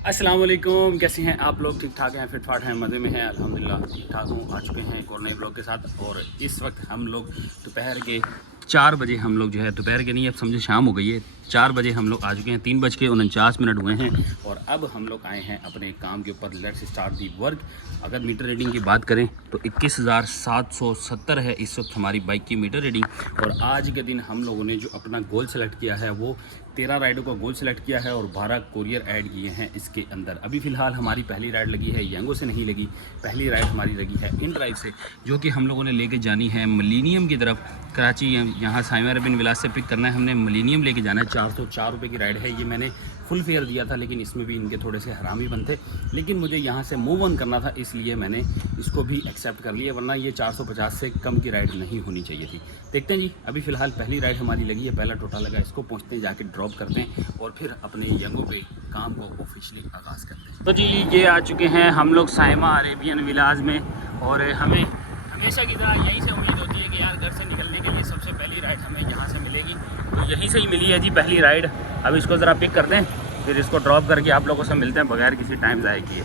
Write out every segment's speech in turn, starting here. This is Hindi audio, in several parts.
अस्सलाम वालेकुम, कैसे हैं आप लोग? ठीक ठाक हैं, फिट फाट हैं, मज़े में हैं, अल्हम्दुलिल्लाह ठीक ठाक हूँ। आ चुके हैं एक और नए ब्लॉग के साथ। और इस वक्त हम लोग दोपहर के 4 बजे हम लोग जो है, दोपहर के नहीं अब समझे शाम हो गई है, 4 बजे हम लोग आ चुके हैं, 3:49 हुए हैं। और अब हम लोग आए हैं अपने काम के ऊपर। Let's start the work. अगर मीटर रीडिंग की बात करें तो 21,770 है इस वक्त हमारी बाइक की मीटर रीडिंग। और आज के दिन हम लोगों ने जो अपना गोल सेलेक्ट किया है वो 13 राइडों का गोल सेलेक्ट किया है और 12 कोरियर ऐड किए हैं इसके अंदर। अभी फ़िलहाल हमारी पहली राइड लगी है यांगो से, नहीं लगी। पहली राइड हमारी लगी है इन ड्राइव से, जो कि हम लोगों ने लेके जानी है मिलेनियम की तरफ। कराची यहाँ साइमा बिन विलास से पिक करना है हमने, मिलेनियम लेके जाना है। 404 रुपये की राइड है ये। मैंने फुल फेयर दिया था, लेकिन इसमें भी इनके थोड़े से हरामी बनते, लेकिन मुझे यहाँ से मूव ऑन करना था, इसलिए मैंने इसको भी एक्सेप्ट कर लिया, वरना ये 450 से कम की राइड नहीं होनी चाहिए थी। देखते हैं जी, अभी फ़िलहाल पहली राइड हमारी लगी है, पहला टोटा लगा, इसको पहुँचते हैं, जाके ड्रॉप करते हैं और फिर अपने यंगो पे काम को ऑफिशियली आगाज़ करते हैं। तो जी ये आ चुके हैं हम लोग साइमा अरेबियन विलास में। और हमें हमेशा की तरह यहीं से उम्मीद होती है कि यार घर से निकलने के लिए सबसे पहली राइड हमें यहाँ से मिलेगी, तो यहीं से ही मिली है जी पहली राइड। अब इसको ज़रा पिक करते हैं, फिर इसको ड्रॉप करके आप लोगों से मिलते हैं बगैर किसी टाइम ज़ाया किए।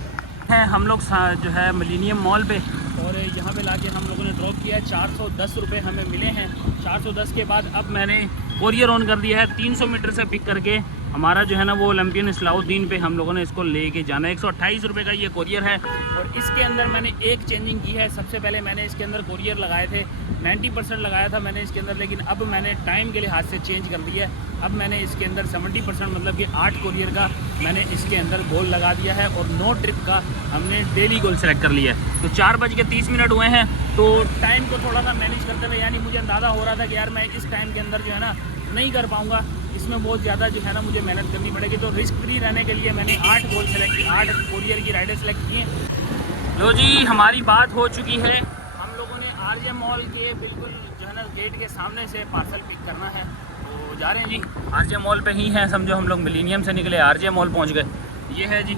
हैं हम लोग जो है मिलेनियम मॉल पे, और यहाँ पे लाके हम लोगों ने ड्रॉप किया है। 410 रुपये हमें मिले हैं। 410 के बाद अब मैंने कोरियर ऑन कर दिया है 300 मीटर से पिक करके। हमारा जो है ना वो ओलंपियन सलाउद्दीन पे हम लोगों ने इसको लेके जाना है। 128 रुपये का ये कोरियर है। और इसके अंदर मैंने एक चेंजिंग की है। सबसे पहले मैंने इसके अंदर कोरियर लगाए थे, 90% लगाया था मैंने इसके अंदर, लेकिन अब मैंने टाइम के लिहाज से चेंज कर दिया है। अब मैंने इसके अंदर 70% मतलब कि 8 कोरियर का मैंने इसके अंदर गोल लगा दिया है, और 9 ट्रिप का हमने डेली गोल सेलेक्ट कर लिया है। तो 4:30 हुए हैं, तो टाइम को थोड़ा सा मैनेज करते हुए, यानी मुझे अंदाज़ा हो रहा था कि यार मैं इस टाइम के अंदर जो है ना नहीं कर पाऊँगा, इसमें बहुत ज़्यादा जो है ना मुझे मेहनत करनी पड़ेगी। तो रिस्क फ्री रहने के लिए मैंने 8 गोल सेलेक्ट की, 8 कोरियर की राइडें सेलेक्ट की हैं। लो जी हमारी बात हो चुकी है। हम लोगों ने आरजे मॉल के बिल्कुल जो है ना गेट के सामने से पार्सल पिक करना है, तो जा रहे हैं जी। आरजे मॉल पे ही हैं, समझो हम लोग मिलेनियम से निकले, आरजे मॉल पहुंच गए। ये है जी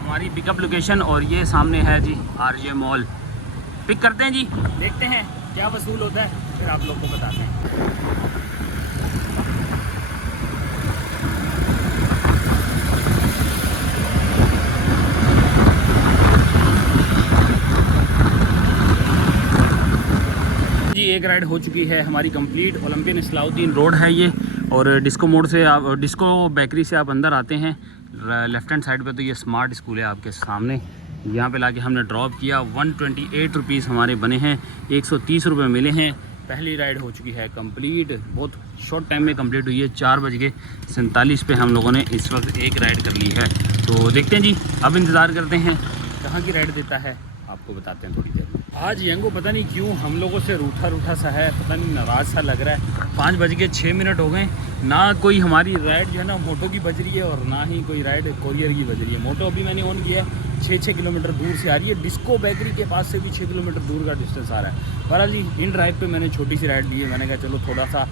हमारी पिकअप लोकेशन, और ये सामने है जी आरजे मॉल। पिक करते हैं जी, देखते हैं क्या वसूल होता है, फिर आप लोग को बताते हैं। जी एक राइड हो चुकी है हमारी कंप्लीट। ओलंपियन सलाउद्दीन रोड है ये, और डिस्को मोड़ से आप, डिस्को बेकरी से आप अंदर आते हैं लेफ़्ट हैंड साइड पे, तो ये स्मार्ट स्कूल है आपके सामने। यहाँ पे लाके हमने ड्रॉप किया। 128 रुपीज़ हमारे बने हैं, 130 रुपये मिले हैं। पहली राइड हो चुकी है कंप्लीट, बहुत शॉर्ट टाइम में कंप्लीट हुई है। 4:47 पे हम लोगों ने इस वक्त एक राइड कर ली है। तो देखते हैं जी, अब इंतज़ार करते हैं कहाँ की राइड देता है, आपको बताते हैं थोड़ी देर में। आज यंगो पता नहीं क्यों हम लोगों से रूठा रूठा सा है, पता नहीं नाराज़ सा लग रहा है। 5:06 हो गए, ना कोई हमारी राइड जो है ना मोटो की बज रही है, और ना ही कोई राइड कोरियर की बज रही है। मोटो अभी मैंने ऑन किया है, 6 किलोमीटर दूर से आ रही है। डिस्को बेकरी के पास से भी 6 किलोमीटर दूर का डिस्टेंस आ रहा है। बहरहाल जी इन ड्राइव पे मैंने छोटी सी राइड ली है, मैंने कहा चलो थोड़ा सा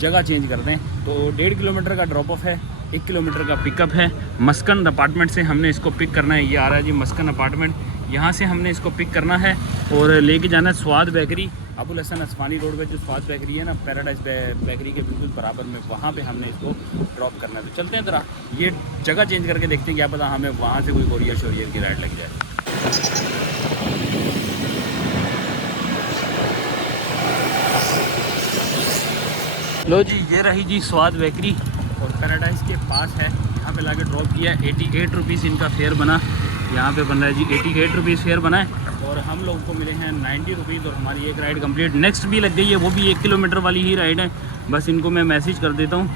जगह चेंज कर दें। तो 1.5 किलोमीटर का ड्रॉप ऑफ है, 1 किलोमीटर का पिकअप है। मस्कन अपार्टमेंट से हमने इसको पिक करना है। ये आ रहा है जी मस्कन अपार्टमेंट, यहाँ से हमने इसको पिक करना है और लेके जाना है स्वाद बेकरी। अबुल हसन अस्फानी रोड पे जो स्वाद बेकरी है ना, पैराडाइज बेकरी के बिल्कुल बराबर में, वहाँ पे हमने इसको ड्रॉप करना है। तो चलते हैं ज़रा ये जगह चेंज करके देखते हैं, क्या पता हमें वहाँ से कोई कोरियर शोरियर की राइड लग जाए। लो जी ये रही जी स्वाद बेकरी, और पैराडाइज के पास है। यहाँ पे लाके ड्रॉप किया है। 88 रुपीज़ इनका फेयर बना, यहाँ पे बन रहा है जी 88 रुपीज़ फेयर बना है। और हम लोग को मिले हैं 90 रुपीज़, और हमारी एक राइड कंप्लीट। नेक्स्ट भी लग गई है, वो भी 1 किलोमीटर वाली ही राइड है। बस इनको मैं मैसेज कर देता हूँ,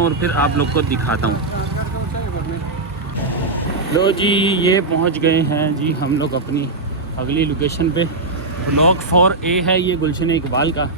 और फिर आप लोग को दिखाता हूँ। लो जी ये पहुँच गए हैं जी हम लोग अपनी अगली लोकेशन पे। ब्लॉक 4A है ये, गुलशन इकबाल का।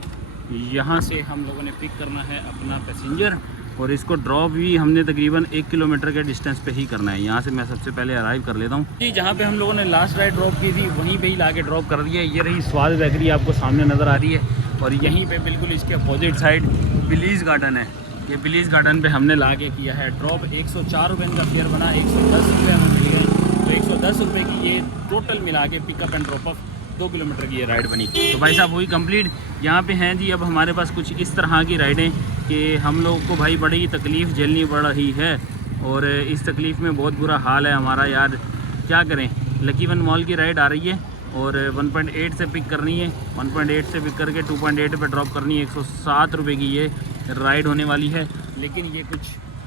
यहाँ से हम लोगों ने पिक करना है अपना पैसेंजर, और इसको ड्रॉप भी हमने तकरीबन 1 किलोमीटर के डिस्टेंस पे ही करना है। यहाँ से मैं सबसे पहले अराइव कर लेता हूँ जी। जहाँ पे हम लोगों ने लास्ट राइड ड्रॉप की थी वहीं पे ही लाके ड्रॉप कर दिया है। ये रही स्वाद बेकरी आपको सामने नज़र आ रही है, और यहीं पे बिल्कुल इसके अपोजिट साइड बिलीज़ गार्डन है। ये बिलीज़ गार्डन पे हमने लाके किया है ड्रॉप। 104 रुपये इनका फेयर बना, 110 रुपये हमें मिल गए। तो 110 रुपये की ये टोटल मिला के pickup and drop of 2 kilometre की ये राइड बनी। तो भाई साहब हुई कंप्लीट। यहाँ पे हैं जी अब हमारे पास कुछ इस तरह की राइडें कि हम लोग को भाई बड़ी तकलीफ़ झेलनी पड़ रही है। और इस तकलीफ़ में बहुत बुरा हाल है हमारा यार, क्या करें। लकी वन मॉल की राइड आ रही है और 1.8 से पिक करनी है, 1.8 से पिक करके 2.8 पे ड्रॉप करनी है। 107 रुपये की ये राइड होने वाली है, लेकिन ये कुछ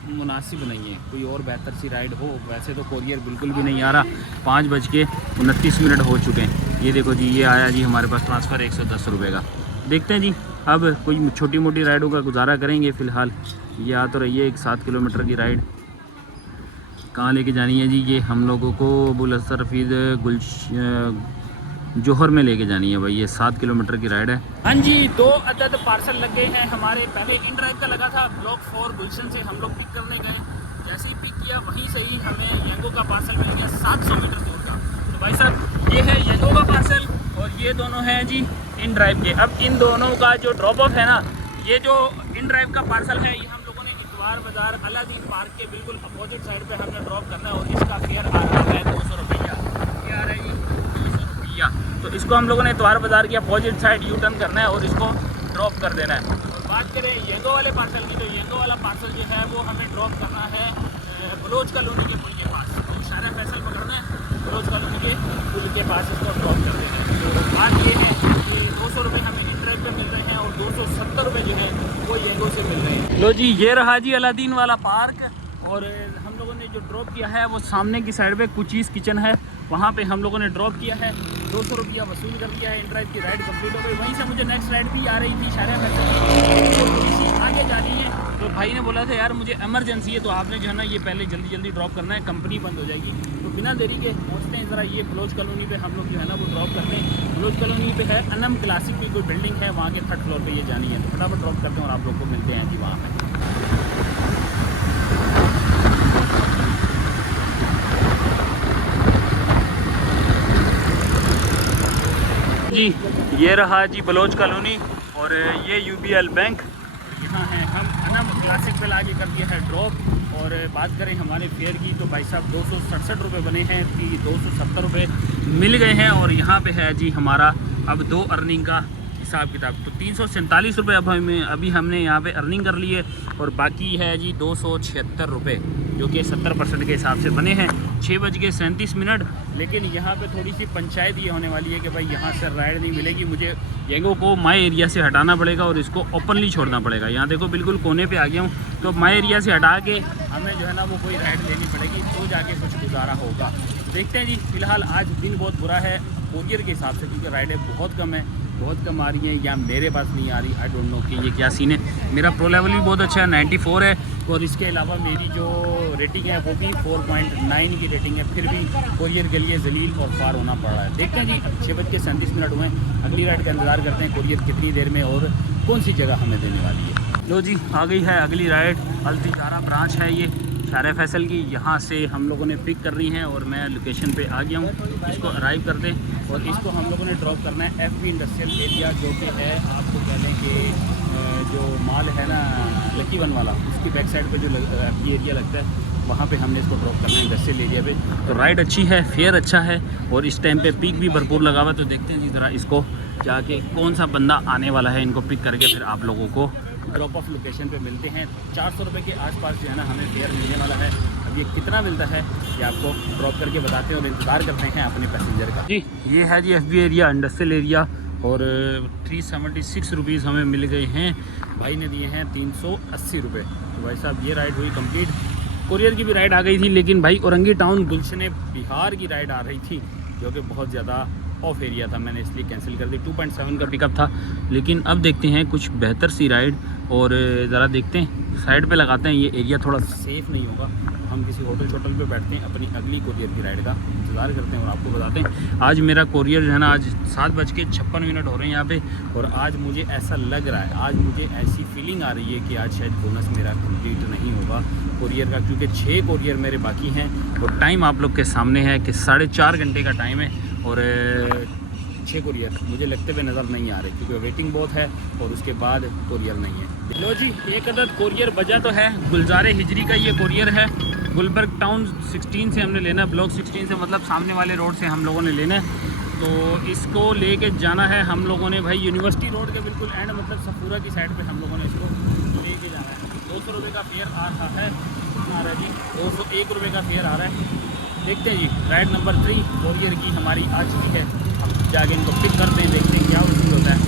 मुनासिब नहीं है। कोई और बेहतर सी राइड हो। वैसे तो कोरियर बिल्कुल भी नहीं आ रहा। 5:29 हो चुके हैं। ये देखो जी, ये आया जी हमारे पास ट्रांसफ़र 110 रुपये का। देखते हैं जी, अब कोई छोटी मोटी राइडों का गुजारा करेंगे। फ़िलहाल ये आ तो रही है एक 7 किलोमीटर की राइड। कहाँ लेके जानी है जी? ये हम लोगों को अबुल असर हफीज़ जौहर में लेके जानी है भाई। ये 7 किलोमीटर की राइड है। हाँ जी, 2 अदद पार्सल लग गए हैं हमारे। पहले इन ड्राइव का लगा था, ब्लॉक 4 गुलशन से हम लोग पिक करने गए। जैसे ही पिक किया वहीं से ही हमें येंगो का पार्सल मिल गया 700 मीटर दूर का। तो भाई साहब, ये है येंगो का पार्सल और ये दोनों हैं जी इन ड्राइव के। अब इन दोनों का जो ड्रॉप ऑफ है ना, ये जो इन ड्राइव का पार्सल है, ये हम लोगों ने इतवार बाज़ार अलादीन पार्क के बिल्कुल अपोजिट साइड पे हमने ड्रॉप करना है और इसका फेयर आ रहा है 200 रुपया। ये आ रहा है जी 200 रुपया। तो इसको हम लोगों ने इतवार बाज़ार की अपोजिट साइड यू टर्न करना है और इसको ड्रॉप कर देना है। और बात करें येंगो वाले पार्सल की, तो येंगो वाला पार्सल जो है वो हमें ड्रॉप करना है बलोच कॉलोनी के पुल के पास। तो शारा फैसल पकड़ना है, बलोच कॉलोनी के पुल के पास इसको ड्रॉप कर देना है। तो बात ये है कि 200 रुपये हमें इंटरेस्ट पे मिल रहे हैं और 270 रुपये जो है वो येंगो से मिल रहे हैं। लो जी, ये रहा जी अलादीन वाला पार्क। और हम लोगों ने जो ड्रॉप किया है वो सामने की साइड पे कुचीज़ किचन है, वहाँ पे हम लोगों ने ड्रॉप किया है। 200 रुपया वसूल कर दिया है। इन ड्राइव की राइड कंप्लीट हो गई। वहीं से मुझे नेक्स्ट राइड भी आ रही थी शारा फैसल, आगे जानी है। तो भाई ने बोला था यार मुझे इमरजेंसी है, तो आपने जो है ना ये पहले जल्दी जल्दी ड्रॉप करना है, कंपनी बंद हो जाएगी। तो बिना देरी के पहुँचते हैं ज़रा। ये बलोच कॉलोनी पे हम लोग जो है ना वो ड्रॉप करते हैं। बलोच कॉलोनी पे है अनम क्लासिक की कोई बिल्डिंग है, वहाँ के 3rd फ्लोर पे ये जानी है। तो फटाफट ड्रॉप करते हैं और आप लोग को मिलते हैं जी वहाँ पर। जी, ये रहा जी बलोच कॉलोनी और ये UBL बैंक। यहाँ है हम अनम क्लासिक पे लाके कर दिया है ड्रॉप। और बात करें हमारे फेयर की, तो भाई साहब 267 रुपये बने हैं कि 270 रुपये मिल गए हैं। और यहाँ पे है जी हमारा अब 2 अर्निंग का हिसाब किताब। तो 347 रुपये अभी हमने यहाँ पे अर्निंग कर ली है और बाकी है जी 276 रुपये, जो कि 70% के हिसाब से बने हैं। 6:37। लेकिन यहाँ पे थोड़ी सी पंचायत ये होने वाली है कि भाई यहाँ से राइड नहीं मिलेगी। मुझे येंगो को माई एरिया से हटाना पड़ेगा और इसको ओपनली छोड़ना पड़ेगा। यहाँ देखो बिल्कुल कोने पे आ गया हूँ, तो माई एरिया से हटा के हमें जो है ना वो कोई राइड लेनी पड़ेगी, तो जाके कुछ गुजारा होगा। देखते हैं जी। फिलहाल आज दिन बहुत बुरा है कोरियर के हिसाब से, क्योंकि राइडें बहुत कम आ रही हैं या मेरे पास नहीं आ रही। आई डोंट नो कि ये क्या सीन है। मेरा प्रो लेवल भी बहुत अच्छा है, 94 है। और इसके अलावा मेरी जो रेटिंग है वो भी 4.9 की रेटिंग है। फिर भी कोरियर के लिए जलील और फार होना पड़ रहा है। देखते हैं जी। अब 6:37 हुए हैं। अगली राइड का इंतज़ार करते हैं, कोरियर कितनी देर में और कौन सी जगह हमें देने वाली है। लो जी, आ गई है अगली राइड। अल्तिजारा ब्रांच है ये शारा फैसल की। यहाँ से हम लोगों ने पिक करनी है और मैं लोकेशन पे आ गया हूँ। इसको अराइव कर दें और इसको हम लोगों ने ड्रॉप करना है FB इंडस्ट्रियल एरिया, जो कि है आपको कह लें कि जो माल है ना लकी वन वाला, उसकी बैक साइड पे जो FB एरिया लगता है, वहाँ पे हमने इसको ड्रॉप करना है इंडस्ट्रियल एरिया पे। तो राइड अच्छी है, फेयर अच्छा है और इस टाइम पे पिक भी भरपूर लगा हुआ है। तो देखते हैं जी ज़रा इसको जाके कौन सा बंदा आने वाला है। इनको पिक करके फिर आप लोगों को ड्रॉप ऑफ लोकेशन पे मिलते हैं। 400 रुपये के आसपास जो है ना हमें फेयर मिलने वाला है। अब ये कितना मिलता है ये आपको ड्रॉप करके बताते हैं और इंतज़ार करते हैं अपने पैसेंजर का। जी, ये है जी FB एरिया, इंडस्ट्रियल एरिया। और 376 रुपीज़ हमें मिल गए हैं। भाई ने दिए हैं 380 रुपये। तो भाई साहब ये राइड हुई कंप्लीट। कोरियर की भी राइड आ गई थी, लेकिन भाई औरंगी टाउन गुलशन बिहार की राइड आ रही थी, जो कि बहुत ज़्यादा ऑफ एरिया था, मैंने इसलिए कैंसिल कर दी। 2.7 का पिकअप था। लेकिन अब देखते हैं कुछ बेहतर सी राइड और ज़रा देखते हैं, साइड पे लगाते हैं। ये एरिया थोड़ा सेफ़ नहीं होगा, हम किसी होटल छोटल पे बैठते हैं, अपनी अगली कोरियर की राइड का इंतज़ार करते हैं और आपको बताते हैं। आज मेरा कोरियर जो है ना, आज 7:56 हो रहे हैं यहाँ पे। और आज मुझे ऐसा लग रहा है, आज मुझे ऐसी फीलिंग आ रही है कि आज शायद बोनस मेरा कंप्लीट नहीं होगा कोरियर का, क्योंकि 6 कोरियर मेरे बाकी हैं। और टाइम आप लोग के सामने है कि 4.5 घंटे का टाइम है और 6 कोरियर मुझे लगते हुए नज़र नहीं आ रहे, क्योंकि वेटिंग बहुत है और उसके बाद कोरियर नहीं है। लो जी, एक अदद कोरियर बजा तो है। गुलजार हिजरी का ये कोरियर है। गुलबर्ग टाउन 16 से हमने लेना है, ब्लॉक 16 से, मतलब सामने वाले रोड से हम लोगों ने लेना है। तो इसको लेके जाना है हम लोगों ने भाई यूनिवर्सिटी रोड के बिल्कुल एंड, मतलब सफूरा की साइड पे हम लोगों ने इसको लेके जाना है। 200 रुपये का फेयर आ रहा है। आ रहा है जी, 201 रुपये का फेयर आ रहा है। देखते हैं जी, राइड नंबर 3 कोरियर की हमारी आ चुकी है। हम जाके इनको पिक करते हैं, देखते हैं क्या वसूल होता है।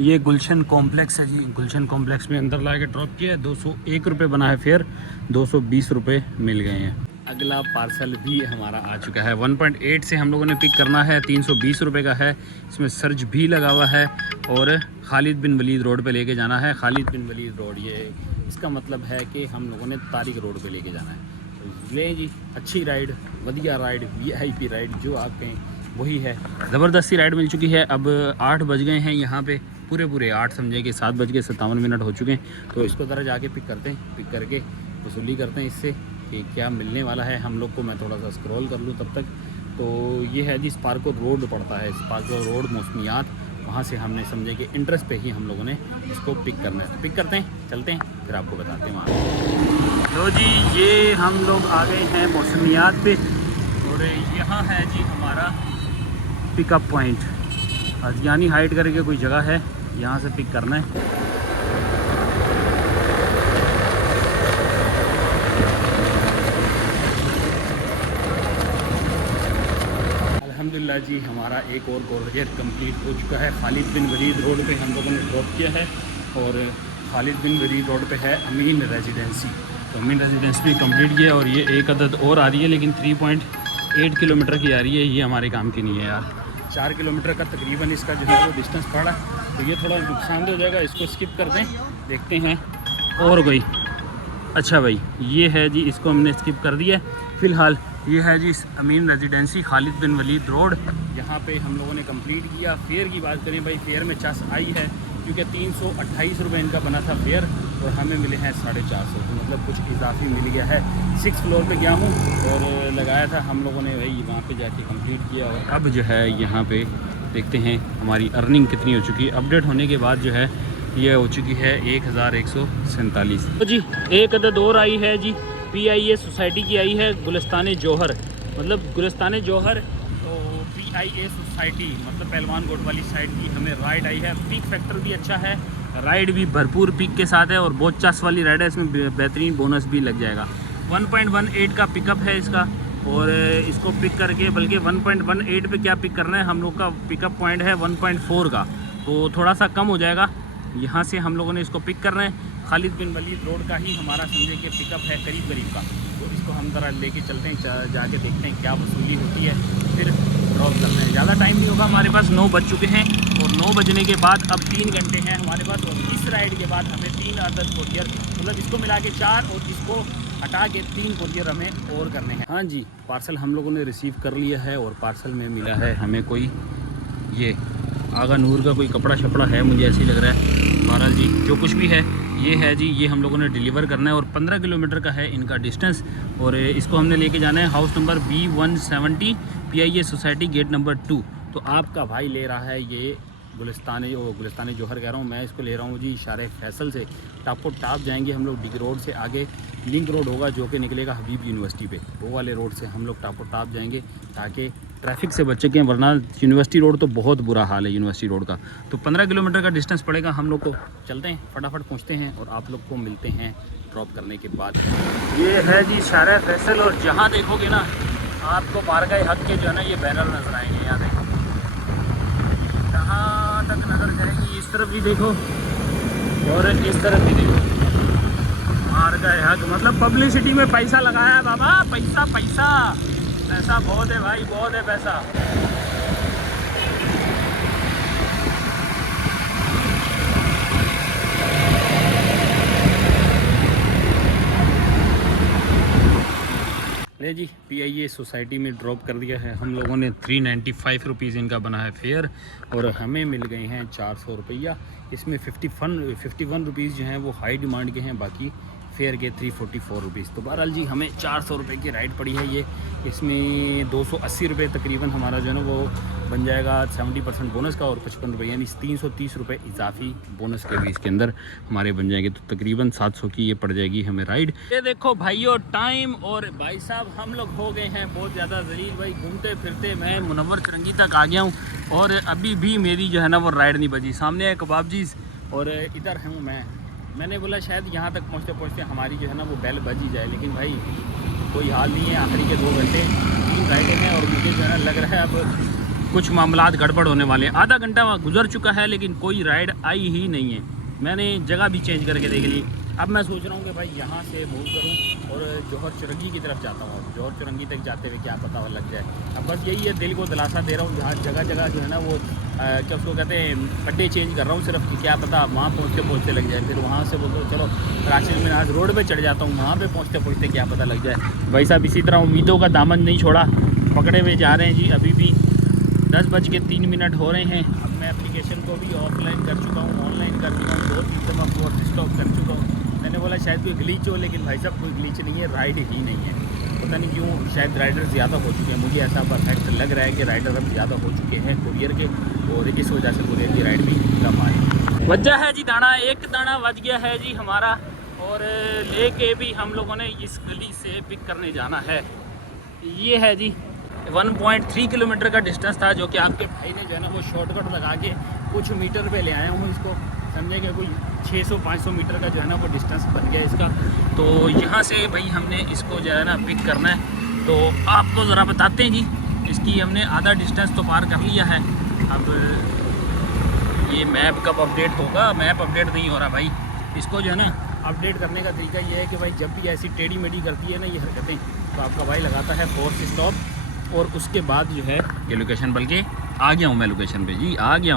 ये गुलशन कॉम्प्लेक्स है जी, गुलशन कॉम्प्लेक्स में अंदर ला के ड्रॉप किया है। 201 रुपये बना है फेयर, 220 रुपये मिल गए हैं। अगला पार्सल भी हमारा आ चुका है। 1.8 से हम लोगों ने पिक करना है, 320 रुपये का है। इसमें सर्च भी लगा हुआ है और खालिद बिन वलीद रोड पे लेके जाना है। खालिद बिन वलीद रोड, ये इसका मतलब है कि हम लोगों ने तारिक रोड पे लेके जाना है। तो लें जी, अच्छी राइड, वधिया राइड, VIP राइड जो आप कहें वही है। ज़बरदस्ती राइड मिल चुकी है। अब 8 बज गए हैं यहाँ पे, पूरे 8 समझे कि 7:57 हो चुके हैं। तो इसको ज़रा जाके पिक करते हैं, पिक करके वसूली करते हैं इससे कि क्या मिलने वाला है हम लोग को। मैं थोड़ा सा स्क्रॉल कर लूँ तब तक। तो ये है जी, स्पार्को रोड पड़ता है, स्पार्को रोड मौसमियात। वहाँ से हमने समझे कि इंटरेस्ट पे ही हम लोगों ने इसको पिक करना है। तो पिक करते हैं, चलते हैं, फिर आपको बताते हैं वहाँ। लो जी, ये हम लोग आ गए हैं मौसमियात पे और यहाँ है जी हमारा पिकअप पॉइंट। यानी हाइट करके कोई जगह है, यहाँ से पिक करना है। अल्हम्दुलिल्लाह जी, हमारा एक और कोरियर कंप्लीट हो चुका है। खालिद बिन वलीद रोड पे हम लोगों ने ड्रॉप किया है और खालिद बिन वलीद रोड पे है अमीन रेजिडेंसी। तो अमीन रेजिडेंसी भी कंप्लीट किया और ये एक अदद और आ रही है, लेकिन 3.8 किलोमीटर की आ रही है। ये हमारे काम की नहीं है यार। 4 किलोमीटर का तकरीबन इसका जो है वो डिस्टेंस पड़ा, तो ये थोड़ा नुकसानदेह हो जाएगा। इसको स्किप कर दें, देखते हैं और कोई। अच्छा भाई, ये है जी, इसको हमने स्किप कर दिया है। फ़िलहाल ये है जी अमीन रेजिडेंसी, खालिद बिन वलीद रोड। यहाँ पे हम लोगों ने कंप्लीट किया। फेयर की बात करें भाई, फेयर में चस आई है, क्योंकि 328 रुपये इनका बना था फेयर और हमें मिले हैं 450। तो मतलब कुछ इजाफी मिल गया है। 6 फ्लोर पे गया हूँ और लगाया था हम लोगों ने भाई, वहाँ पे जाके कंप्लीट किया। और अब जो है यहाँ पे देखते हैं हमारी अर्निंग कितनी हो चुकी है। अपडेट होने के बाद जो है ये हो चुकी है 1147। तो जी एक अदद और आई है जी, PIA सोसाइटी की आई है, गुलिस्तान जौहर, मतलब गुलिस्तान जौहर। तो PIA सोसाइटी मतलब पहलवान कोट वाली साइड की हमें राइड आई है। पिक फैक्टर भी अच्छा है, राइड भी भरपूर पिक के साथ है और बहुत चस वाली राइड है। इसमें बेहतरीन बोनस भी लग जाएगा। 1.18 का पिकअप है इसका और इसको पिक करके, बल्कि 1.18 पे क्या पिक करना है, हम लोग का पिकअप पॉइंट है 1.4 का, तो थोड़ा सा कम हो जाएगा। यहाँ से हम लोगों ने इसको पिक करना है। खालिद बिन वलीद रोड का ही हमारा समझे कि पिकअप है करीब का। तो इसको हम ज़रा लेके चलते हैं, जाके देखते हैं क्या वसूली होती है, फिर ड्रॉप करना है। ज़्यादा टाइम नहीं होगा हमारे पास, 9 बज चुके हैं और 9 बजने के बाद अब 3 घंटे हैं हमारे पास। और इस राइड के बाद हमें 3 अदद कोरियर, मतलब इसको मिला के 4 और इसको हटा के 3 कोरियर हमें और करने हैं। हाँ जी, पार्सल हम लोगों ने रिसीव कर लिया है और पार्सल में मिला है हमें कोई, ये आगा नूर का कोई कपड़ा शपड़ा है, मुझे ऐसे ही लग रहा है। बहरहाल जी, जो कुछ भी है ये है जी, ये हम लोगों ने डिलीवर करना है और 15 किलोमीटर का है इनका डिस्टेंस। और इसको हमने लेके जाना है house number B170, PIA society, gate number 2। तो आपका भाई ले रहा है ये गुलिस्तान जौहर कह रहा हूँ मैं, इसको ले रहा हूँ जी शारे फैसल से। टापो टाप जाएंगे हम लोग, डिग रोड से आगे लिंक रोड होगा जो कि निकलेगा हबीब यूनिवर्सिटी पे, वो वाले रोड से हम लोग टापो टाप जाएंगे ताकि ट्रैफिक से बच सकें, वरना यूनिवर्सिटी रोड तो बहुत बुरा हाल है यूनिवर्सिटी रोड का। तो 15 किलोमीटर का डिस्टेंस पड़ेगा हम लोग को। चलते हैं, फटाफट पहुँचते हैं और आप लोग को मिलते हैं ड्रॉप करने के बाद। ये है जी शारे फैसल और जहाँ देखोगे ना आपको बारगाह हक के जो है ना ये बैनर नज़र आएंगे। यहाँ देखो, कहाँ तक नज़र जाएंगी, इस तरफ भी देखो और इस तरफ भी देखो। बारगाह हक मतलब पब्लिसिटी में पैसा लगाया है बाबा, पैसा पैसा बहुत है भाई, बहुत है पैसा। ले जी, PIA सोसाइटी में ड्रॉप कर दिया है हम लोगों ने। 395 रुपीज़ इनका बना है फेयर और हमें मिल गए हैं 400 रुपया। इसमें 51 रुपीज़ जो हैं वो हाई डिमांड के हैं, बाकी फेयर के 344 रुपीज़। तो बहरहाल जी हमें 400 रुपये की राइड पड़ी है ये। इसमें 280 रुपये तकरीबन हमारा जो है ना वो बन जाएगा 70% बोनस का, और 55 रुपये यानी 330 रुपये इजाफी बोनस के भी इसके अंदर हमारे बन जाएंगे। तो तकरीबन 700 की ये पड़ जाएगी हमें राइड। ये देखो भाइयों टाइम, और भाई साहब हम लोग हो गए हैं बहुत ज़्यादा जलील भाई, घूमते फिरते मैं मुनव्वर चुरंगी तक आ गया हूँ, और अभी भी मेरी जो है ना वो राइड नहीं बजी। सामने है कबाब जीज़ और इधर हूँ मैंने बोला शायद यहाँ तक पहुँचते पहुँचते हमारी जो है ना वो बेल बज ही जाए, लेकिन भाई कोई हाल नहीं है। आखिरी के 2 घंटे 3 राइडें हैं, और मुझे जो है ना लग रहा है अब कुछ मामलात गड़बड़ होने वाले हैं। आधा घंटा वहाँ गुजर चुका है लेकिन कोई राइड आई ही नहीं है। मैंने जगह भी चेंज करके देख ली। अब मैं सोच रहा हूँ कि भाई यहाँ से मूव करूँ और जौहर चुरंगी की तरफ जाता हूँ। अब जौहर चुरंगी तक जाते हुए क्या पता लग जाए। अब बस यही है, दिल को दिलासा दे रहा हूँ। जहाँ जगह जगह जो है ना वो क्या उसको कहते हैं अड्डे चेंज कर रहा हूँ सिर्फ, कि क्या पता वहाँ पहुँचते लग जाए। फिर वहाँ से बोलते चलो राशिद में आज रोड पर चढ़ जाता हूँ, वहाँ पर पहुँचते क्या पता लग जाए। भाई साहब इसी तरह उम्मीदों का दामन नहीं छोड़ा, पकड़े हुए जा रहे हैं जी। अभी भी 10:03 हो रहे हैं। अब मैं एप्लीकेशन को भी ऑफलाइन कर चुका हूँ, ऑनलाइन कर चुका हूँ, 2-3 दफ़ा फोर्स स्टॉप कर चुका हूँ। मैंने बोला शायद कोई ग्लीच हो, लेकिन भाई साहब कोई ग्लीच नहीं है, राइड ही नहीं है। पता नहीं क्यों, शायद राइडर ज़्यादा हो चुके हैं। मुझे ऐसा परफेक्ट लग रहा है कि राइडर अब ज़्यादा हो चुके हैं कुरियर के, और इस वजह से कुरियर की राइड भी कम आई। वजह है जी दाना, एक दाना बच गया है जी हमारा, और लेके भी हम लोगों ने इस गली से पिक करने जाना है। ये है जी 1.3 किलोमीटर का डिस्टेंस था, जो कि आपके भाई ने जो है ना वो शॉर्टकट लगा के कुछ मीटर पे ले आया हूँ इसको। समझे कि कोई 600-500 मीटर का जो है ना वो डिस्टेंस बन गया इसका। तो यहाँ से भाई हमने इसको जो है ना पिक करना है। तो आपको ज़रा बताते हैं जी, इसकी हमने आधा डिस्टेंस तो पार कर लिया है। अब ये मैप कब अपडेट होगा? मैप अपडेट नहीं हो रहा भाई। इसको जो है ना अपडेट करने का तरीका ये है कि भाई जब भी ऐसी टेढ़ी मेढ़ी करती है ना ये हरकतें, तो आपका भाई लगाता है फोर्स स्टॉप, और उसके बाद जो है ये लोकेशन, बल्कि आ गया हूँ मैं लोकेशन पे जी, आ गया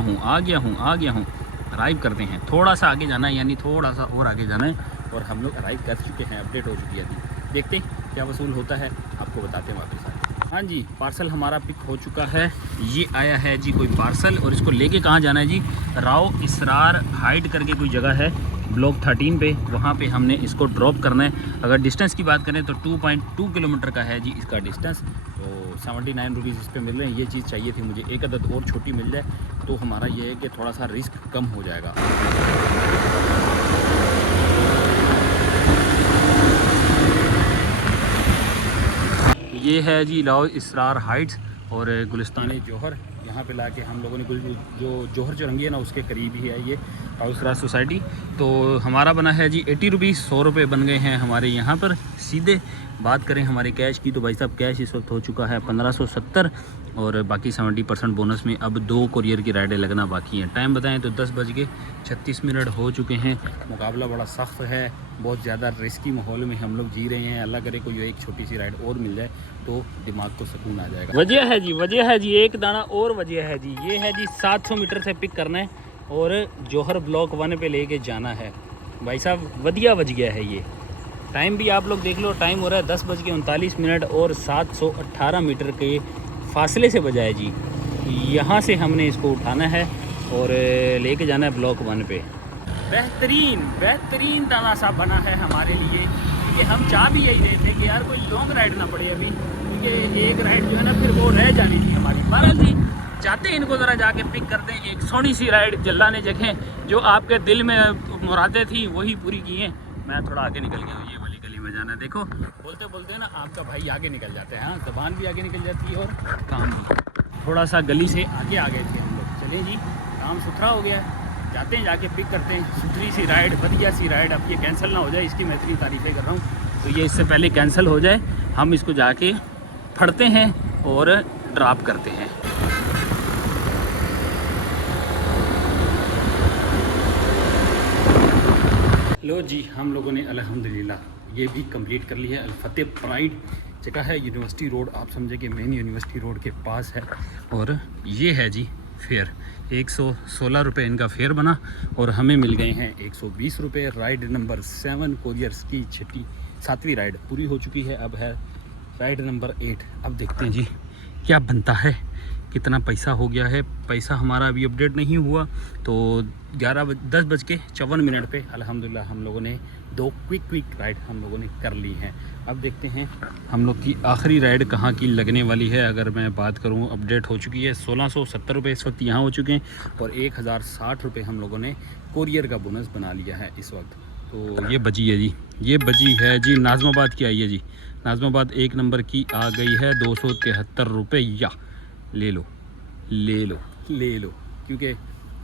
हूँ। अराइव करते हैं, थोड़ा सा आगे जाना है, यानी थोड़ा सा और आगे जाना है, और हम लोग अराइव कर चुके हैं। अपडेट हो चुकी है अभी, देखते हैं क्या वसूल होता है, आपको बताते हैं वापस। हाँ जी, पार्सल हमारा पिक हो चुका है। ये आया है जी कोई पार्सल, और इसको लेके कहाँ जाना है जी? राव इसरार हाइट करके कोई जगह है ब्लॉक 13 पे, वहाँ पे हमने इसको ड्रॉप करना है। अगर डिस्टेंस की बात करें तो 2.2 किलोमीटर का है जी इसका डिस्टेंस। तो 79 रुपीज़ इस पर मिल रहे हैं। ये चीज़ चाहिए थी मुझे, एक अदद और छोटी मिल जाए तो हमारा ये है कि थोड़ा सा रिस्क कम हो जाएगा। ये है जी लाओ इसरार हाइट्स और गुलिस्तान जौहर। यहाँ पे लाके हम लोगों ने जो जौहर चुरंगी है ना उसके करीब ही है ये लाओ इसरार सोसाइटी। तो हमारा बना है जी 80 रुपीज़, 100 रुपये बन गए हैं हमारे यहाँ पर सीधे। बात करें हमारे कैश की तो भाई साहब कैश इस वक्त हो चुका है 1570, और बाकी 70% बोनस में अब 2 कुरियर की राइडें लगना बाकी हैं। टाइम बताएं तो 10:36 हो चुके हैं। मुकाबला बड़ा सख्त है, बहुत ज़्यादा रिस्की माहौल में हम लोग जी रहे हैं। अल्लाह करे कोई एक छोटी सी राइड और मिल जाए तो दिमाग को सुकून आ जाएगा। वजह है जी एक दाना और वजह है जी, ये है जी 700 मीटर से पिक करना है और जौहर ब्लॉक 1 पे लेके जाना है। भाई साहब वधिया बज गया है ये। टाइम भी आप लोग देख लो, टाइम हो रहा है 10:39 और 718 मीटर के फासले से बजा है जी। यहाँ से हमने इसको उठाना है और लेके जाना है ब्लॉक 1 पे। बेहतरीन दाना सा बना है हमारे लिए, क्योंकि हम चाह भी यही रहे थे कि यार कोई लॉन्ग राइड ना पड़े अभी, क्योंकि एक राइड जो है ना फिर वो रह जानी थी हमारी। बहरहाल जी चाहते हैं इनको ज़रा जाके पिक करते हैं। एक सोनी सी राइड जल्ला ने जगह जो आपके दिल में मुरादें थी वही पूरी की हैं। मैं थोड़ा आगे निकल गया हूँ, ये वाली गली में जाना है। देखो बोलते बोलते ना आपका भाई आगे निकल जाते हैं। हाँ, ज़बान भी आगे निकल जाती है और काम भी। थोड़ा सा गली से आगे आ गए थे हम लोग। चलें जी, काम सुथरा हो गया है, जाते हैं जाके पिक करते हैं। सुथरी सी राइड, बढ़िया सी राइड। अब ये कैंसिल ना हो जाए, इसकी मैं इतनी तारीफ़ें कर रहा हूँ, तो ये इससे पहले कैंसिल हो जाए। हम इसको जाके फड़ते हैं और ड्रॉप करते हैं। लो जी, हम लोगों ने अल्हम्दुलिल्लाह ये भी कंप्लीट कर ली है। अल-फतेह प्राइड जगह है, यूनिवर्सिटी रोड, आप समझे कि मेन यूनिवर्सिटी रोड के पास है। और ये है जी फेयर, 116 रुपये इनका फेयर बना और हमें मिल गए हैं 120 रुपये। राइड नंबर 7 कोरियर्स की 7वीं राइड पूरी हो चुकी है। अब है राइड नंबर 8। अब देखते हैं जी क्या बनता है, कितना पैसा हो गया है। पैसा हमारा अभी अपडेट नहीं हुआ, तो 10:54 पे अल्हम्दुलिल्लाह हम लोगों ने 2 क्विक राइड हम लोगों ने कर ली हैं। अब देखते हैं हम लोग की आखिरी राइड कहाँ की लगने वाली है। अगर मैं बात करूँ, अपडेट हो चुकी है 1670 रुपये इस वक्त यहाँ हो चुके हैं, और 1060 रुपये हम लोगों ने कोरियर का बोनस बना लिया है इस वक्त। तो ये बची है जी, ये बची है जी नाज़माबाद की आई है जी। नाज़माबाद 1 नंबर की आ गई है 273 रुपये। ले लो ले लो ले लो, क्योंकि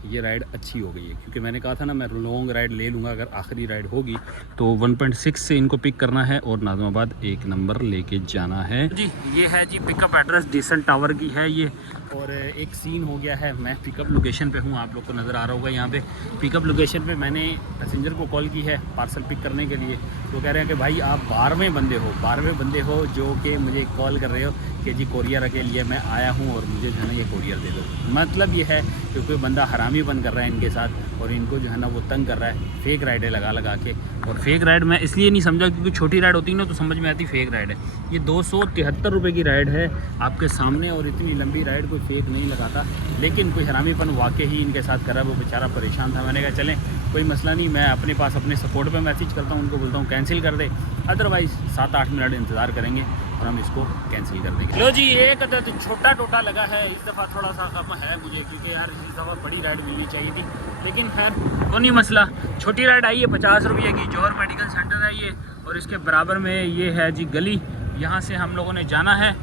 ये राइड अच्छी हो गई है। क्योंकि मैंने कहा था ना मैं लॉन्ग राइड ले लूँगा अगर आखिरी राइड होगी, तो 1.6 से इनको पिक करना है और नाज़माबाद 1 नंबर लेके जाना है जी। ये है जी पिकअप एड्रेस, डिसेंट टावर की है ये। और एक सीन हो गया है, मैं पिकअप लोकेशन पे हूँ, आप लोग को नज़र आ रहा होगा यहाँ पे। पिकअप लोकेशन पे मैंने पैसेंजर को कॉल की है पार्सल पिक करने के लिए। वो कह रहे हैं कि भाई आप 12वें बंदे हो जो कि मुझे कॉल कर रहे हो कि जी कोरियर के लिए मैं आया हूँ और मुझे जो है ना ये कोरियर दे दो। मतलब ये है कि कोई बंदा हरामीपन कर रहा है इनके साथ, और इनको जो है ना वो तंग कर रहा है फेक राइडें लगा के। और फेक राइड मैं इसलिए नहीं समझा क्योंकि छोटी राइड होती है ना तो समझ में आती फेक राइड है। ये 273 रुपये की राइड है आपके सामने, और इतनी लंबी राइड कोई फेक नहीं लगाता, लेकिन कोई हरामीपन वाकई ही इनके साथ कर रहा है। वो बेचारा परेशान था। मैंने कहा चलें कोई मसला नहीं, मैं अपने पास अपने सपोर्ट पे मैसेज करता हूँ, उनको बोलता हूँ कैंसिल कर दे, अदरवाइज़ 7-8 मिनट इंतज़ार करेंगे और हम इसको कैंसिल कर देंगे। लो जी, एक अदद छोटा टोटा लगा है इस दफ़ा, थोड़ा सा कम है मुझे, क्योंकि यार इस दफ़ा बड़ी राइड मिलनी चाहिए थी, लेकिन खैर वो नहीं मसला। छोटी राइड आई है 50 रुपये की, जौहर मेडिकल सेंटर है ये, और इसके बराबर में ये है जी गली। यहाँ से हम लोगों ने जाना है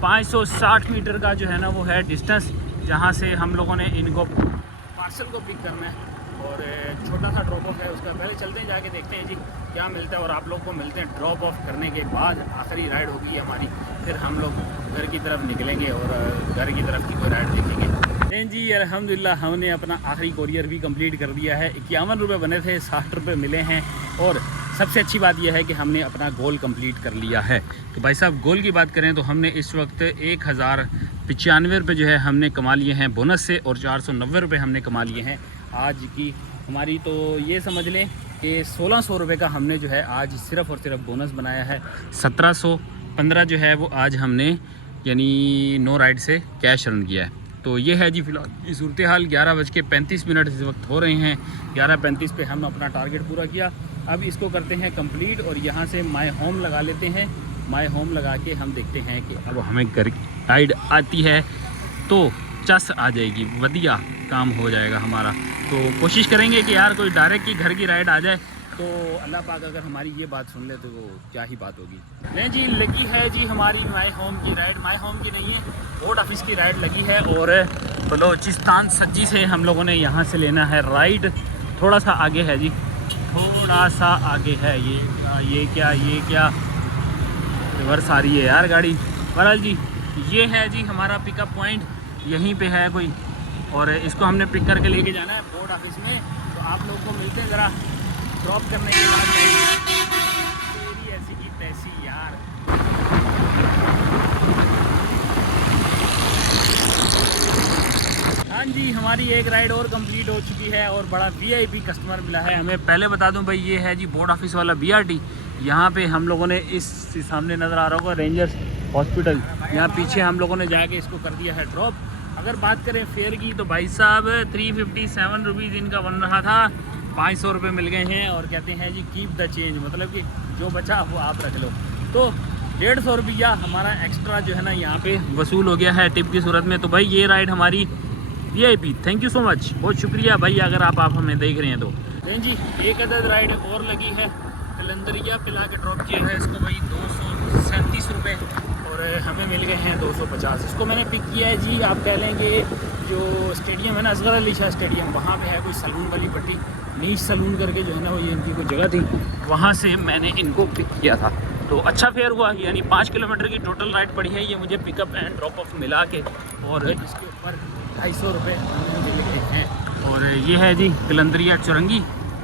560 मीटर का जो है ना वो है डिस्टेंस, जहाँ से हम लोगों ने इनको पार्सल को पिक करना है। और छोटा सा ड्रॉप ऑफ है उसका, पहले चलते हैं जाके देखते हैं जी क्या मिलता है, और आप लोग को मिलते हैं ड्रॉप ऑफ करने के बाद। आखिरी राइड होगी हमारी, फिर हम लोग घर की तरफ निकलेंगे और घर की तरफ की कोई राइड देखेंगे। जी अल्हम्दुलिल्लाह हमने अपना आखिरी कोरियर भी कंप्लीट कर दिया है। 51 रुपये बने थे, 60 रुपये मिले हैं, और सबसे अच्छी बात यह है कि हमने अपना गोल कंप्लीट कर लिया है। तो भाई साहब गोल की बात करें तो हमने इस वक्त 1095 रुपये जो है हमने कमा लिए हैं बोनस से, और 490 रुपये हमने कमा लिए हैं आज की हमारी। तो ये समझ लें कि 1600 रुपये का हमने जो है आज सिर्फ़ और सिर्फ बोनस बनाया है। 1715 जो है वो आज हमने यानी नो राइड से कैश रन किया है। तो ये है जी फ़िलहाल ये सूरत हाल। 11:35 इस वक्त हो रहे हैं। 11:35 पे हम अपना टारगेट पूरा किया। अब इसको करते हैं कंप्लीट, और यहाँ से माय होम लगा लेते हैं। माय होम लगा के हम देखते हैं कि अब हमें घर राइड आती है तो चस आ जाएगी, बढ़िया काम हो जाएगा हमारा। तो कोशिश करेंगे कि यार कोई डायरेक्ट ही घर की राइड आ जाए, तो अल्लाह पाक अगर हमारी ये बात सुन ले तो वो क्या ही बात होगी। नहीं जी, लगी है जी हमारी माय होम की राइड। माय होम की नहीं है, बोर्ड ऑफिस की राइड लगी है, और बलोचिस्तान सज्जी से हम लोगों ने यहाँ से लेना है राइड। थोड़ा सा आगे है जी, थोड़ा सा आगे है। ये क्या रिवर्स आ रही है यार गाड़ी। बहरहाल जी ये है जी हमारा पिकअप पॉइंट, यहीं पे है कोई, और इसको हमने पिक करके लेके जाना है बोर्ड ऑफिस में। तो आप लोग को मिलते हैं ज़रा ड्रॉप करने के बाद। तेरी ऐसी की तैसी यार। हाँ जी, हमारी एक राइड और कंप्लीट हो चुकी है, और बड़ा वीआईपी कस्टमर मिला है हमें। पहले बता दूं भाई, ये है जी बोर्ड ऑफिस वाला बीआरटी। यहाँ पे हम लोगों ने इस सामने नज़र आ रहा होगा रेंजर्स हॉस्पिटल, यहाँ पीछे हम लोगों ने जाके इसको कर दिया है ड्रॉप। अगर बात करें फेयर की तो भाई साहब 357 रुपीज़ इनका बन रहा था, 500 रुपये मिल गए हैं, और कहते हैं जी कीप द चेंज, मतलब कि जो बचा वो आप रख लो। तो 150 रुपया हमारा एक्स्ट्रा जो है ना यहाँ पे वसूल हो गया है टिप की सूरत में। तो भाई ये राइड हमारी VIP, thank you so much, बहुत शुक्रिया भाई अगर आप हमें देख रहे हैं तो। नहीं जी, एक अदद राइड और लगी है, कलंदरिया पिला के ड्रॉप किया है इसको भाई 237 रुपये, और हमें मिल गए हैं 250। इसको मैंने पिक किया है जी, आप कह लेंगे जो स्टेडियम है ना असगर अली शाह स्टेडियम, वहाँ पे है कोई सलून वाली पट्टी, नीच सलून करके जो है ना वो ये इनकी कोई जगह थी, वहाँ से मैंने इनको पिक किया था। तो अच्छा फेयर हुआ, यानी 5 किलोमीटर की टोटल राइड पड़ी है ये मुझे पिकअप एंड ड्रॉप ऑफ मिला के, और इसके ऊपर 250 रुपये हमें मिल गए हैं। और ये है जी कलंदरिया चुरंगी,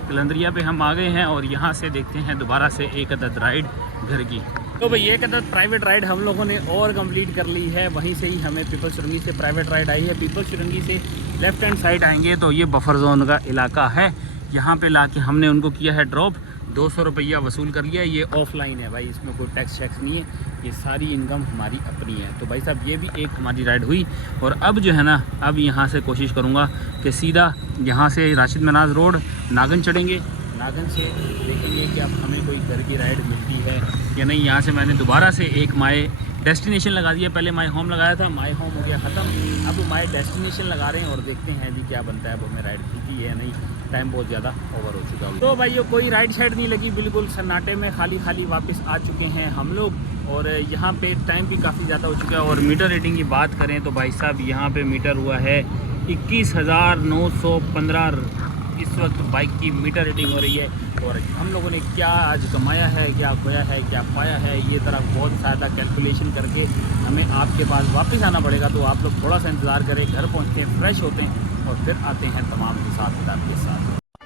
कलंदरिया पे हम आ गए हैं, और यहाँ से देखते हैं दोबारा से एक अदद राइड घर की। तो भाई एक अदद प्राइवेट राइड हम लोगों ने और कंप्लीट कर ली है। वहीं से ही हमें पीपल्स चुरंगी से प्राइवेट राइड आई है। पीपल्स चुरंगी से लेफ़्ट हैंड साइड आएंगे तो ये बफर जोन का इलाका है, यहाँ पे लाके हमने उनको किया है ड्रॉप। 200 रुपया वसूल कर लिया। ये ऑफलाइन है भाई, इसमें कोई टैक्स शैक्स नहीं है, ये सारी इनकम हमारी अपनी है। तो भाई साहब ये भी एक हमारी राइड हुई। और अब जो है ना, अब यहाँ से कोशिश करूँगा कि सीधा यहाँ से राशिद मनाज रोड नागन चढ़ेंगे। नागन से देखेंगे कि अब हमें कोई घर की राइड मिलती है या नहीं। यहाँ से मैंने दोबारा से एक माई डेस्टिनेशन लगा दिया, पहले माई होम लगाया था, माई होम हो गया ख़त्म, अब माई डेस्टिनेशन लगा रहे हैं और देखते हैं जी क्या बनता है, अब हमें राइड मिलती है या नहीं। टाइम बहुत ज़्यादा ओवर हो चुका है। तो भाई ये कोई राइड शाइड नहीं लगी, बिल्कुल सन्नाटे में खाली खाली वापस आ चुके हैं हम लोग। और यहाँ पे टाइम भी काफ़ी ज़्यादा हो चुका है। और मीटर रीडिंग की बात करें तो भाई साहब यहाँ पे मीटर हुआ है 21,915 इस वक्त बाइक की मीटर रीडिंग हो रही है। और हम लोगों ने क्या आज कमाया है, क्या खोया है, क्या पाया है, ये तरह बहुत ज़्यादा कैलकुलेशन करके हमें आपके पास वापस आना पड़ेगा। तो आप लोग थोड़ा सा इंतज़ार करें, घर पहुँचते हैं, फ्रेश होते हैं और फिर आते हैं तमाम हिसाब किताब के साथ।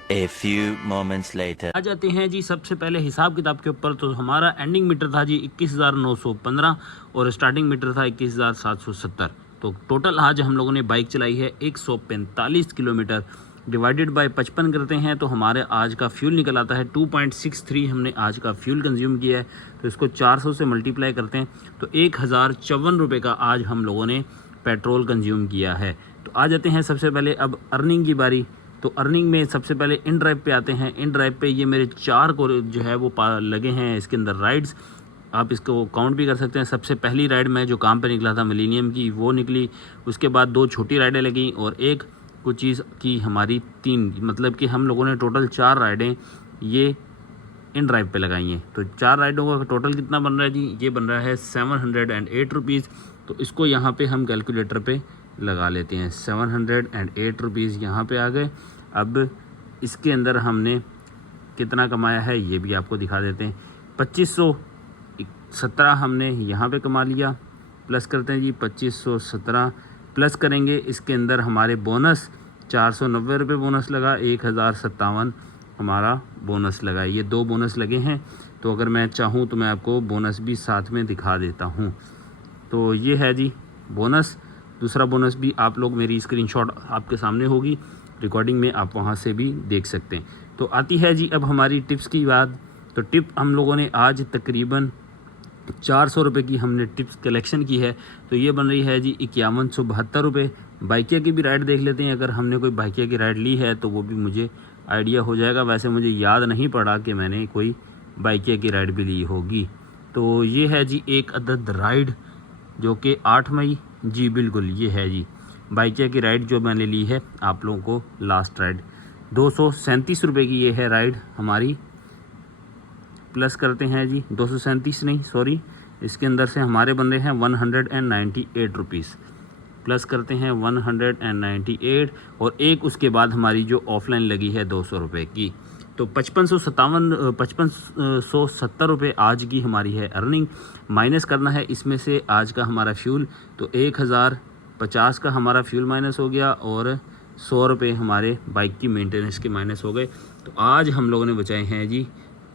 A few moments later. आ जाते हैं जी सबसे पहले हिसाब किताब के ऊपर। तो हमारा एंडिंग मीटर था जी 21,915 और स्टार्टिंग मीटर था 21,770। तो टोटल आज हम लोगों ने बाइक चलाई है 145 किलोमीटर। डिवाइडेड बाय 55 करते हैं तो हमारे आज का फ्यूल निकल आता है 2.63 हमने आज का फ्यूल कंज्यूम किया है। तो इसको 400 से मल्टीप्लाई करते हैं तो 1,054 रुपये का आज हम लोगों ने पेट्रोल कंज्यूम किया है। तो आ जाते हैं सबसे पहले अब अर्निंग की बारी। तो अर्निंग में सबसे पहले इन ड्राइव पे आते हैं। इन ड्राइव पे ये मेरे 4 को जो है वो लगे हैं इसके अंदर राइड्स, आप इसको काउंट भी कर सकते हैं। सबसे पहली राइड में जो काम पे निकला था मिलीनियम की वो निकली, उसके बाद 2 छोटी राइडें लगी और एक कुछ चीज़ की हमारी 3, मतलब कि हम लोगों ने टोटल 4 राइडें ये इन ड्राइव पे लगाई हैं। तो 4 राइडों का टोटल कितना बन रहा है जी, ये बन रहा है 708 रुपीज़। तो इसको यहाँ पे हम कैलकुलेटर पे लगा लेते हैं, 708 रुपीज़ यहाँ पे आ गए। अब इसके अंदर हमने कितना कमाया है ये भी आपको दिखा देते हैं। 2517 हमने यहाँ पे कमा लिया, प्लस करते हैं जी 2517 प्लस करेंगे इसके अंदर हमारे बोनस 490 रुपये बोनस लगा, 1057 हमारा बोनस लगा। ये 2 बोनस लगे हैं। तो अगर मैं चाहूँ तो मैं आपको बोनस भी साथ में दिखा देता हूँ। तो ये है जी बोनस, दूसरा बोनस भी आप लोग मेरी स्क्रीनशॉट आपके सामने होगी, रिकॉर्डिंग में आप वहाँ से भी देख सकते हैं। तो आती है जी अब हमारी टिप्स की बात। तो टिप हम लोगों ने आज तकरीबन 400 रुपये की हमने टिप्स कलेक्शन की है। तो ये बन रही है जी 5172 रुपये। बाइकिया की भी राइड देख लेते हैं, अगर हमने कोई बाइकिया की राइड ली है तो वो भी मुझे आइडिया हो जाएगा। वैसे मुझे याद नहीं पड़ा कि मैंने कोई बाइकिया की राइड भी ली होगी। तो ये है जी एक अदद राइड जो कि 8 मई, जी बिल्कुल ये है जी बाइकिया की राइड जो मैंने ली है आप लोगों को लास्ट राइड। 237 रुपये की ये है राइड हमारी। प्लस करते हैं जी 237 नहीं सॉरी, इसके अंदर से हमारे बन रहे हैं 198 रुपीज़। प्लस करते हैं 198 और एक उसके बाद हमारी जो ऑफलाइन लगी है 200 रुपये की। तो 5570 रुपये आज की हमारी है अर्निंग। माइनस करना है इसमें से आज का हमारा फ्यूल, तो 1050 का हमारा फ्यूल माइनस हो गया और 100 रुपये हमारे बाइक की मेंटेनेंस के माइनस हो गए। तो आज हम लोगों ने बचाए हैं जी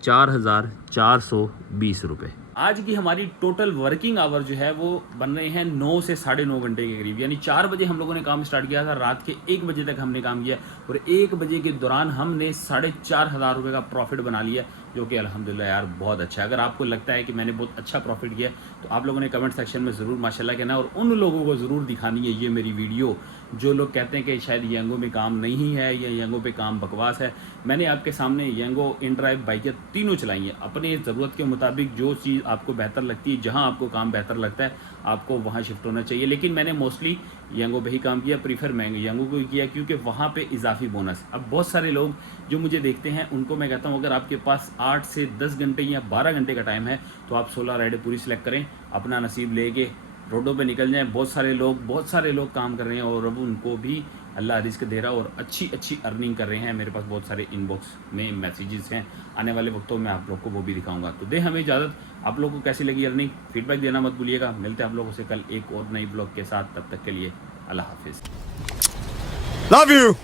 4,420 रुपये। आज की हमारी टोटल वर्किंग आवर जो है वो बन रहे हैं 9 से 9.5 घंटे के करीब, यानी 4 बजे हम लोगों ने काम स्टार्ट किया था, रात के 1 बजे तक हमने काम किया और 1 बजे के दौरान हमने 4,500 रुपये का प्रॉफिट बना लिया, जो कि अल्हम्दुलिल्लाह यार बहुत अच्छा है। अगर आपको लगता है कि मैंने बहुत अच्छा प्रॉफिट किया तो आप लोगों ने कमेंट सेक्शन में ज़रूर माशाल्लाह कहना और उन लोगों को ज़रूर दिखानी है ये मेरी वीडियो जो लोग कहते हैं कि शायद यंगो में काम नहीं है या यंगो पे काम बकवास है। मैंने आपके सामने यंगो, इन ड्राइव बाइकें तीनों चलाई हैं अपने ज़रूरत के मुताबिक। जो चीज़ आपको बेहतर लगती है, जहां आपको काम बेहतर लगता है आपको वहां शिफ्ट होना चाहिए। लेकिन मैंने मोस्टली यंगो पे ही काम किया, प्रीफर मैं यंगो को ही किया क्योंकि वहाँ पे इजाफी बोनस। अब बहुत सारे लोग जो मुझे देखते हैं उनको मैं कहता हूँ अगर आपके पास 8 से 10 घंटे या 12 घंटे का टाइम है तो आप 16 राइडें पूरी सिलेक्ट करें, अपना नसीब लेके रोडों पे निकल जाएं। बहुत सारे लोग काम कर रहे हैं और अब उनको भी अल्लाह रिस्क दे रहा है और अच्छी अर्निंग कर रहे हैं। मेरे पास बहुत सारे इनबॉक्स में मैसेजेस हैं, आने वाले वक्तों में आप लोग को वो भी दिखाऊंगा। तो दे हमें इजाज़त। आप लोगों को कैसी लगी अर्निंग, फीडबैक देना मत भूलिएगा। मिलते हैं आप लोगों से कल एक और नई ब्लॉग के साथ, तब तक के लिए अल्लाह हाफिज़। Love you.